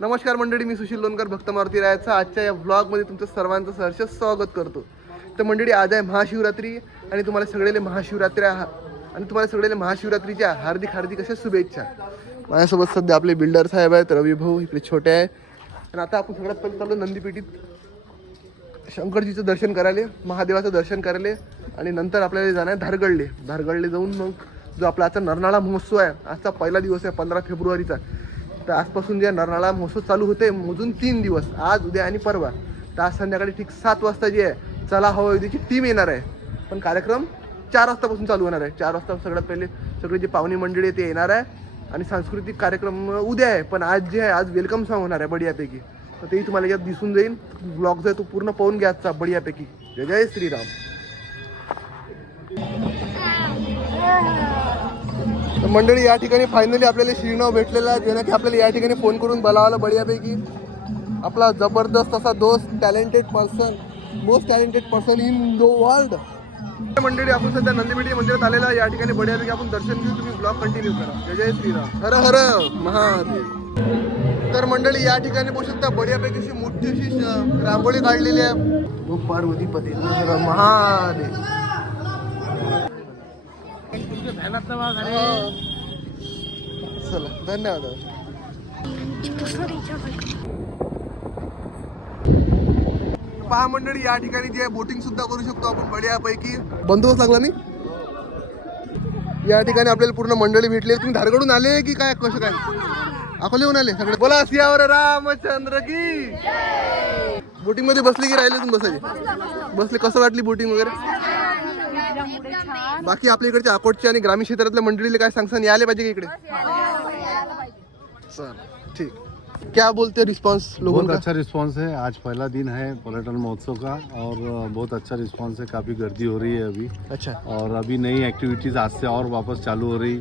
नमस्कार मंडळी, मी सुशील लोणकर भक्त मारुती रायाचा आजच्या या व्लॉगमध्ये तुमचं सर्वांचं सहर्ष स्वागत करतो. तर मंडळी, आज आहे महाशिवरात्री आणि तुम्हाला सगळेले महाशिवरात्रीच्या हार्दिक हार्दिक अशा शुभेच्छा. माझ्यासोबत सध्या आपले बिल्डर साहेब आहेत, रवी भाऊ इकडे छोटे आहे. आणि आता आपण सगळ्यात पहिले चाललो नंदीपेठीत शंकरजीचं दर्शन करायला, महादेवाचं दर्शन करायला आणि नंतर आपल्याला जाणं आहे धारगडले जाऊन मग जो आपला आजचा नरनाळा महोत्सव आहे, आजचा पहिला दिवस आहे 15 फेब्रुवारीचा. तर आजपासून जे नरनाळा महोत्सव चालू होते मोजून 3 दिवस, आज उद्या आणि परवा. तर आज संध्याकाळी ठीक 7 वाजता जी आहे चला हवा युद्धीची टीम येणार आहे. पण कार्यक्रम 4 वाजतापासून चालू होणार आहे. 4 वाजता सगळ्यात पहिले सगळे जे पाहुणे मंडळी आहे ते येणार आहे आणि सांस्कृतिक कार्यक्रम उद्या आहे. पण आज जे आहे आज वेलकम सॉन्ग होणार आहे बढियापैकी. तर तेही तुम्हाला यात दिसून जाईल. ब्लॉग जो आहे तो पूर्ण पाहून घ्या आजचा बढियापैकी. जय जय श्रीराम. तर मंडळी, या ठिकाणी फायनली आपल्याला श्रीनाव भेटलेला आहे, ज्यानं की आपल्याला या ठिकाणी फोन करून बोलावलं बढियापैकी. आपला जबरदस्त असा दोस्त, talented person, most talented person in the world. मंडळी, आपण सध्या नंदीपेठी मंदिरात आलेला. या ठिकाणी बढियापैकी आपण दर्शन घेऊ. तुम्ही ब्लॉग कंटिन्यू करा. जय जय श्रीराम. हर हर महादेव. तर मंडळी, या ठिकाणी बघू शकता बढियापैकी अशी मोठी अशी रांगोळी काढलेली आहे. ओ पार्वती पती हर महादेव. चला, धन्यवाद. पहा मंडळी, या ठिकाणी जे बोटिंग सुद्धा करू शकतो आपण बढियापैकी. बंदोबस्त लागला नाही. या ठिकाणी आपल्याला पूर्ण मंडळी भेटली. तुम्ही धारगडून आले की काय, कसं काय? अकोल्याहून आले सगळे. बोला सियावर रामचंद्र की. बोटिंग मध्ये बसले की राहिले तुम्ही? बसले. कसं वाटली बोटिंग वगैरे? बाकी आपल्या इकडच्या अकोटच्या आणि ग्रामीण क्षेत्रातल्या मंडळीला काय सांगसान, यायला पाहिजे की इकडे? सर ठीक. क्या बोलते रिस्पांस लोगों का? बहुत अच्छा रिस्पांस है. आज पहला दिन है पर्यटन महोत्सव का और बहुत अच्छा रिस्पांस है. काफ़ी गर्दी हो रही है अभी. अच्छा. और अभी नई एक्टिविटीज़ आज से और वापस चालू हो रही.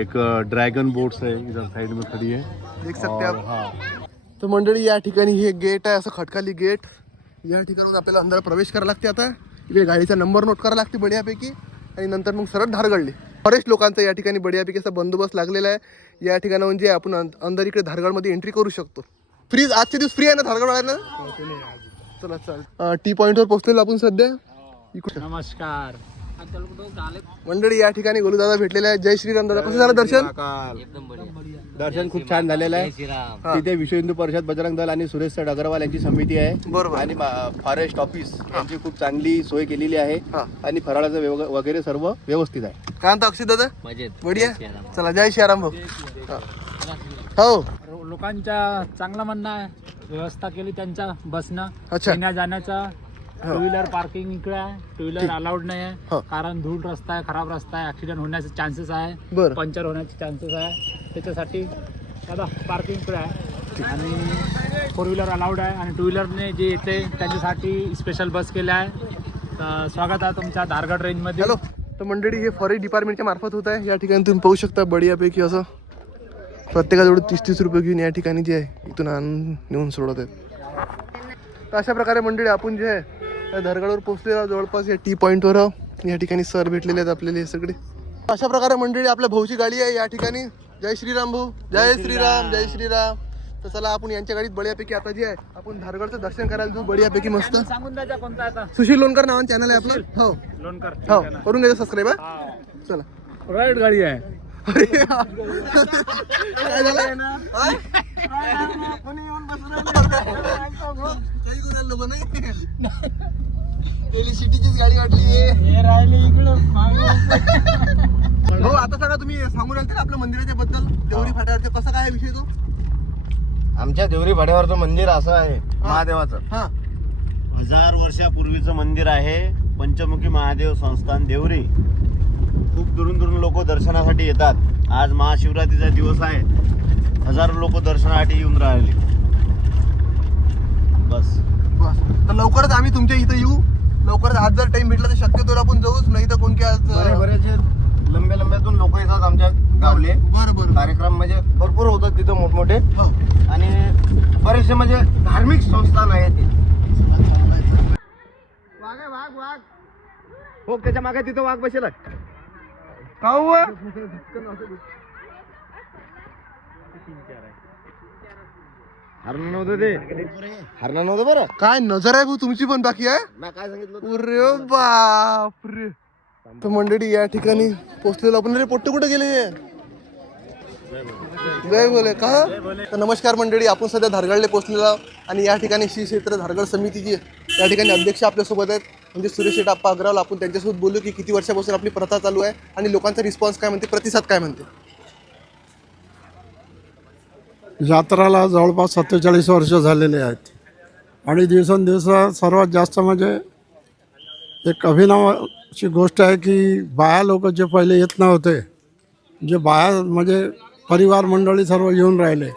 एक ड्रैगन बोट्स है इधर साइड में खड़ी है, देख सकते आप. हाँ. तर मंडळी, या ठिकाणी हे गेट आहे, असं खटकाली गेट. या ठिकाणी आपल्याला अंदर प्रवेश करायला लागते. आता इकडे गाडीचा नंबर नोट करायला लागते बढियापैकी आणि नंतर मग सरळ धारगडले. फॉरेस्ट लोकांचा या ठिकाणी बढियापैकी असा बंदोबस्त लागलेला आहे. या ठिकाणी म्हणजे आपण अंदर इकडे धारगडमध्ये एंट्री करू शकतो. फ्री आजचे दिवस फ्री आहे ना धारगडवाल्यांना? चला चाल. टी पॉइंटवर पोहोचलेलो आपण सध्या. नमस्कार मंडळी, या ठिकाणी गोलू दादा भेटलेले आहे. जय श्रीराम दादा. कसं झालं दर्शन? दर्शन खूप छान झालेलं आहे. तिथे विश्व हिंदू परिषद, बजरंग दल आणि सुरेश सर अग्रवाल यांची समिती आहे. बरोबर. आणि फॉरेस्ट ऑफिस यांची खूप चांगली सोय केलेली आहे. आणि फराळाचं वगैरे सर्व व्यवस्थित आहे. काय म्हणता अक्षय दादा? बढिया. चला, जय श्रीराम भाऊ. हो, लोकांच्या चांगला म्हणणं आहे. व्यवस्था केली त्यांच्या बसनं. अच्छा. येण्या जाण्याचा. टू व्हीलर पार्किंग इकडे आहे. टू व्हीलर अलाउड नाही आहे, कारण धूळ रस्ता आहे, खराब रस्ता आहे, ऍक्सिडेंट होण्याचे चान्सेस आहे, बरं. पंक्चर होण्याचे चान्सेस आहे. त्याच्यासाठी दादा पार्किंग इकडे आहे आणि 4 व्हीलर अलाउड आहे. आणि 2 व्हीलरने जे येते त्यांच्यासाठी स्पेशल बस केल्या आहे. तर स्वागत आहे तुमच्या धारगड रेंजमध्ये. हॅलो. तर मंडळी, हे फॉरेस्ट डिपार्टमेंटच्या मार्फत होत आहे. या ठिकाणी तुम्ही पाहू शकता बढियापैकी असं प्रत्येकाजवळ 30-30 रुपये घेऊन या ठिकाणी जे आहे इथून आणून नेऊन सोडत आहेत. तर अशा प्रकारे मंडळी आपण जे आहे धारगडवर पोहोचलेलो जवळपास या टी पॉईंटवर. या ठिकाणी सर भेटलेले आहेत आपल्याला हे सगळे. अशा प्रकारे मंडळी आपल्या भाऊची गाडी आहे या ठिकाणी. जय श्रीराम भाऊ. जय श्रीराम. जय श्रीराम. तर चला आपण यांच्या गाडीत बढियापैकी आता जे आहे आपण धारगडचं दर्शन करायला जाऊ बढियापैकी मस्त. सांगून द्यायचा कोणता आता? सुशील लोणकर नावानं चॅनल आहे आपलं. हो लोणकर. हो, करून घ्यायचं सबस्क्राईब. चला. राईट गाडी आहे. अरे काय झालं? लोक नाही सिटीचीच गाडी वाटली. हो, आता सांगा तुम्ही सांगून राहिले आपल्या मंदिराच्या बद्दल. देवरी फाट्यावरती कसा काय विषय तो? आमच्या देवरी भाड्यावरचं मंदिर असं आहे महादेवाचं. 1000 वर्षापूर्वीचं मंदिर आहे. पंचमुखी महादेव संस्थान देवरी. खूप दुरून दुरून लोक दर्शनासाठी येतात. आज महाशिवरात्रीचा दिवस आहे. हजारो लोक दर्शनासाठी येऊन राहिले. बस. तर लवकरच आम्ही तुमच्या इथं येऊ. लवकरच आज जर टाइम भेटला तर शक्यतो आपण जाऊच, नाही तर कोणत्या बरेचसे लंब्यातून लोक येतात आमच्या गावले. बरोबर. कार्यक्रम म्हणजे भरपूर होतात तिथं मोठमोठे. आणि बरेचसे म्हणजे धार्मिक संस्थान आहे ते. वाघ हो, त्याच्या मागे तिथं वाघ बसेल. हरणं नव्हतं ते हरणं नव्हतं बरं. काय नजर आहे भाऊ तुमची पण बाकी आहे. मी काय सांगितलं अरे बापरे. तर मंडळी या ठिकाणी पोहोचलेलो आपण. रे पोट्टे कुठे गेले. जय बोले का. तर नमस्कार मंडळी, आपण सध्या धारगडला पोहोचलेलो आहोत आणि या ठिकाणी श्री क्षेत्र धारगड समितीची या ठिकाणी अध्यक्ष आपल्यासोबत आहेत, म्हणजे सुरेश शेठ आप्पा अग्रवाल. आपण त्यांच्यासोबत बोलू की किती वर्षापासून आपली प्रथा चालू आहे आणि लोकांचा रिस्पॉन्स काय म्हणते, प्रतिसाद काय म्हणते. यात्राला जवळपास 47 वर्ष झालेले आहेत आणि दिवसेंदिवस सर्वात जास्त म्हणजे एक अभिनवाची गोष्ट आहे की बाया लोक जे पहिले येत नव्हते, जे बाया म्हणजे परिवार मंडळी सर्व येऊन राहिले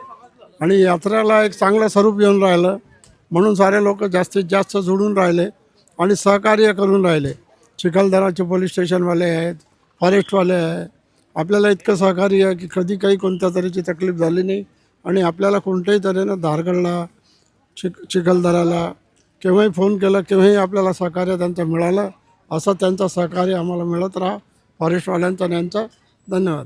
आणि यात्रेला एक चांगलं स्वरूप येऊन राहिलं, म्हणून सारे लोक जास्तीत जास्त जोडून राहिले आणि सहकार्य करून राहिले. चिखलदराचे पोलीस स्टेशनवाले आहेत, फॉरेस्टवाले आहे. आपल्याला इतकं सहकार्य आहे की कधी काही कोणत्या तऱ्हेची तकलीफ झाली नाही आणि आपल्याला कोणत्याही तऱ्हेनं धारगडला चिखलदराला केव्हाही फोन केला, केव्हाही आपल्याला सहकार्य त्यांचं मिळालं. असं त्यांचं सहकार्य आम्हाला मिळत राहा, फॉरेस्टवाल्यांचा आणि यांचा धन्यवाद.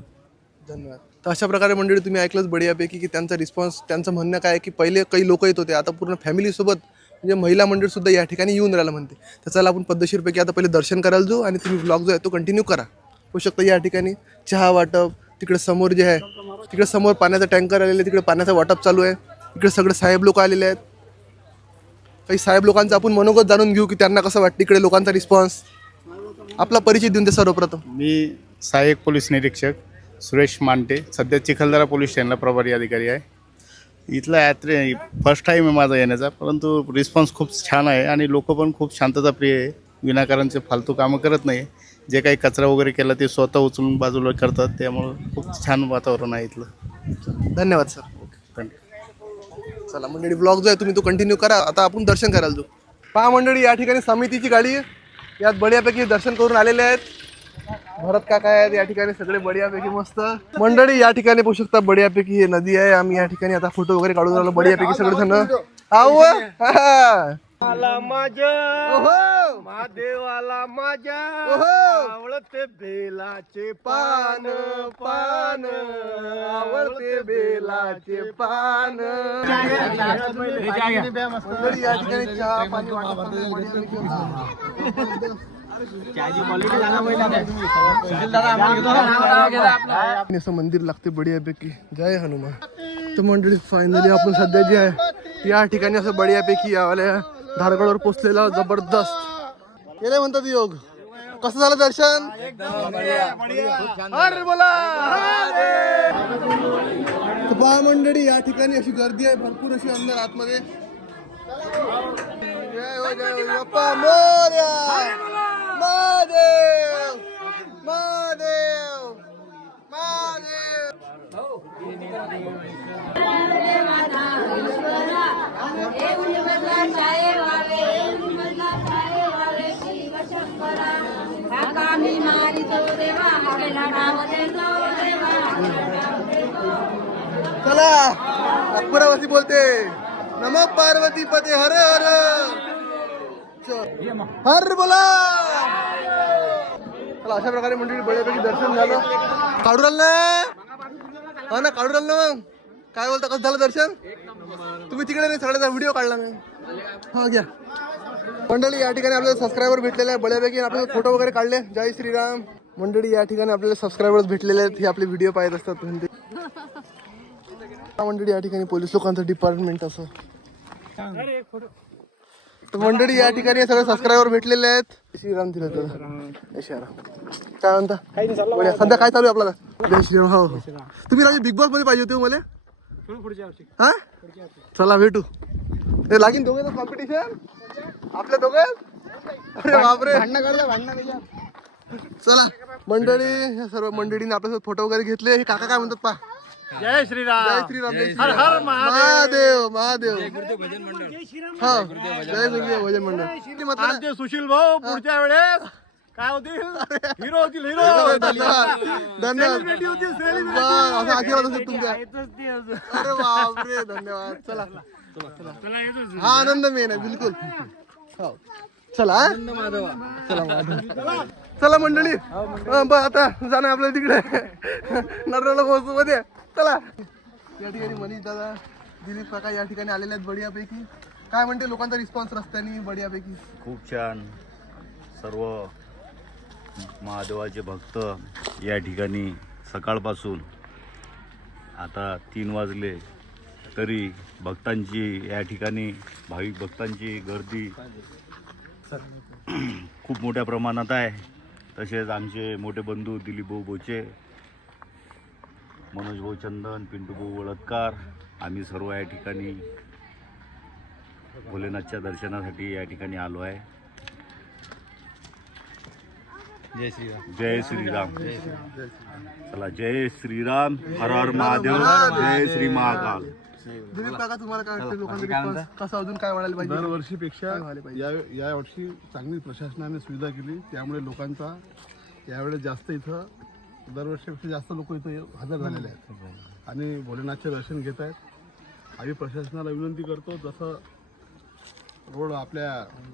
धन्यवाद. तर अशा प्रकारे मंडळी तुम्ही ऐकलंच बढियापैकी की त्यांचा रिस्पॉन्स, त्यांचं म्हणणं काय आहे की पहिले काही लोक येत होते, आता पूर्ण फॅमिलीसोबत म्हणजे महिला मंडळसुद्धा या ठिकाणी येऊन राहिलं म्हणते. तर चला आपण पद्धतशीरपैकी आता पहिले दर्शन करायला जाऊ आणि तुम्ही ब्लॉग जो आहे तो कंटिन्यू करा. होऊ शकतं या ठिकाणी चहा वाटप, तिकडे समोर जे आहे तिकडे समोर पाण्याचा टँकर आलेला आहे, तिकडे पाण्याचा वाटप चालू आहे. इकडे सगळे साहेब लोक आलेले आहेत. काही साहेब लोकांचं आपण मनोगत जाणून घेऊ की त्यांना कसं वाटतं इकडे लोकांचा रिस्पॉन्स. आपला परिचय देऊन ते सर्वप्रथम. मी सहाय्यक पोलीस निरीक्षक सुरेश मांटे, सध्या चिखलदरा पोलीस स्टेशनला प्रभारी अधिकारी आहे. इथला यात्रे फर्स्ट टाईम आहे माझा येण्याचा, परंतु रिस्पॉन्स खूप छान आहे आणि लोक पण खूप शांतताप्रिय आहे. विनाकारणचे फालतू कामं करत नाही. जे काही कचरा वगैरे केला ते स्वतः उचलून बाजूला करतात, त्यामुळं खूप छान वातावरण आहे इथलं. धन्यवाद सर. थँक्यू. चला मंडळी ब्लॉग जो आहे तुम्ही तो कंटिन्यू करा. आता आपण दर्शन करायला जाऊ. पहा मंडळी या ठिकाणी समितीची गाडी आहे, यात बढियापैकी दर्शन करून आलेले आहेत. भरत काका आहेत या ठिकाणी, सगळे बढियापैकी मस्त मंडळी या ठिकाणी पोहू शकता. बढियापैकी हे नदी आहे. आम्ही या ठिकाणी आता फोटो वगैरे काढून राहिलो बढियापैकी सगळे जण. आहो महादेवाला माझ्या आवडते बेलाचे पान पान, आवडते बेलाचे पान. मंडळी या ठिकाणी चहा पाणी वाटप बढियापैकी होतं. असं मंदिर लागते बढियापैकी. जय हनुमान. तर मंडळी फायनली आपण सध्या जे आहे या ठिकाणी असं बढियापैकी यावाल्या धारगडवर पोचलेला जबरदस्त गेले म्हणतात योग. कसं झालं दर्शन. अरे बोला. तर पहा मंडळी या ठिकाणी अशी गर्दी आहे भरपूर अशी अंदर आतमध्ये. जय हो जय हो बाप्पा मोरया. महादेव महादेव महादेव. चला अकबरावती बोलते. नमः पार्वती पते हर हर हर बोला. चला अशा प्रकारे मंडळी बळ्यापैकी दर्शन झालं. काढू राहिलं ना. हा ना काढू राहिलं ना. मग काय बोलता, कसं झालं दर्शन. तुम्ही तिकडे नाही, सगळ्याचा व्हिडिओ काढला नाही. हा घ्या मंडळी या ठिकाणी आपल्याला सबस्क्रायबर भेटलेले आहे बळ्यापैकी. आपल्याला फोटो वगैरे काढले. जय श्रीराम. मंडळी या ठिकाणी आपल्याला सबस्क्रायबर्स भेटलेले आहेत. हे आपले व्हिडिओ पाहत असतात म्हणजे. मंडळी या ठिकाणी पोलीस लोकांचं डिपार्टमेंट असं. तर मंडळी या ठिकाणी सगळे सबस्क्रायबर भेटलेले आहेत. श्रीराम दिलं तर काय म्हणता. बढिया. सध्या काय चालू आहे आपल्याला. जय श्रीराम. हो तुम्ही राजे बिग बॉस मध्ये पाहिजे होते मला. हा चला भेटू. ते लागीन दोघे कॉम्पिटिशन आपल्या दोघं. अरे बापरे. चला मंडळी ह्या सर्व मंडळीने आपल्यासोबत फोटो वगैरे घेतले. हे काका काय म्हणतात पहा. जय श्रीराम. जय श्रीराम. जय श्रीराम. महादेव महादेव. हा जय गुरुदेव भजन मंडळ. सुशील भाऊ पुढच्या वेळेस काय होतील. हिरो होतील. हिरो. धन्यवाद धन्यवाद. असं आशीर्वाद असेल तुमचा. अरे बापरे धन्यवाद. चला हा आनंद मेन आहे बिलकुल. हो चला चला चला मंडळी. आता जाणं आपल्याला तिकडे नरला पोहोचू मध्ये. चला या ठिकाणी मनीष दादा दिलीप काका या ठिकाणी आलेले आहेत बढियापैकी. काय म्हणते लोकांचा रिस्पॉन्स रस्त्याने बढियापैकी? खूप छान. सर्व महादेवाचे भक्त या ठिकाणी सकाळपासून आता 3 वाजले तरी भक्तांची या ठिकाणी भाविक भक्तांची गर्दी खूप मोठ्या प्रमाणात आहे. तसेच आमचे मोठे बंधू दिलीप भाऊ बोचे, मनोज भाऊ चंदन, पिंटू भाऊ वळदकार, आम्ही सर्व या ठिकाणी भोलेनाथच्या दर्शनासाठी या ठिकाणी आलो आहे. जय श्रीराम. जय श्रीराम. चला, जय श्रीराम. हर हर महादेव. जय श्री महाकाल. दिलीप काका तुम्हाला काय वाटतं लोकांचा रिस्पॉन्स कसा अजून काय वाढायला पाहिजे? दरवर्षीपेक्षा काय व्हायला पाहिजे? या वर्षी चांगली प्रशासनाने सुविधा केली, त्यामुळे लोकांचा यावेळेस जास्त इथं दरवर्षीपेक्षा जास्त लोक इथं हजर झालेले आहेत आणि भोलेनाथचे दर्शन घेत आहेत. आम्ही प्रशासनाला विनंती करतो, जसं रोड आपल्या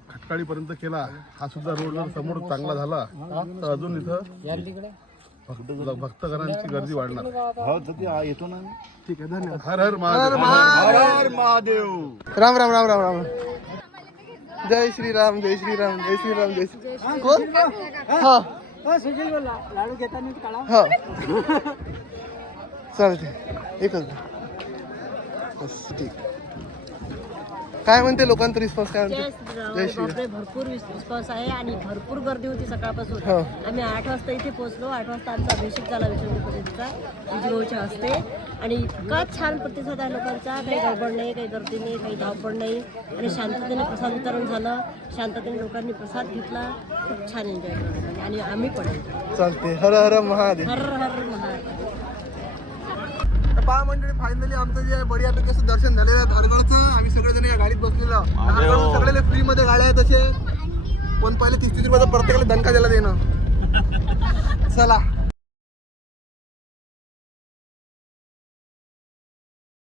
खटकाळीपर्यंत केला, हा सुद्धा रोड जर समोर चांगला झाला तर अजून इथं भक्तगणांची गर्दी वाढणार. येतो ना. ठीक आहे, धन्यवाद. हर हर महादेव. महादेव. राम राम राम राम राम. जय श्रीराम जय श्रीराम जय श्रीराम जय श्री. कोण? हा लाडू घेताना काढा. हा चालते, एकच बस. ठीक. काय म्हणते लोकांचा रिस्पॉन्स? काय जय म्हणते? श्रीराम. जय श्रीराम. बापरे, भरपूर रिस्पॉन्स आहे आणि भरपूर गर्दी होती सकाळपासून. हो. आम्ही 8 वाजता इथे पोहोचलो. 8 वाजता आमचा अभिषेक झाला विष्णू पद्धतीचा विजयभाऊच्या हस्ते आणि इतका छान प्रतिसाद आहे लोकांचा. काही गडबड नाही, काही गर्दी नाही, काही धावपळ नाही आणि शांततेने प्रसाद वितरण झालं. शांततेने लोकांनी प्रसाद घेतला. खूप छान एन्जॉय केला आणि आम्ही पण. चालते. हर हर महादेव. हर हर महादेव. पहा मंडळी, फायनली आमचं जे बढियापैकी असं दर्शन झालेलं आहे धारगडचं. आम्ही सगळेजण या गाडीत बसलेलो. धारगडून सगळ्याला फ्री मध्ये गाड्या आहेत तसे, पण पहिले 30-30 रुपयाचा प्रत्येकाला दणका द्यायला देणं. चला.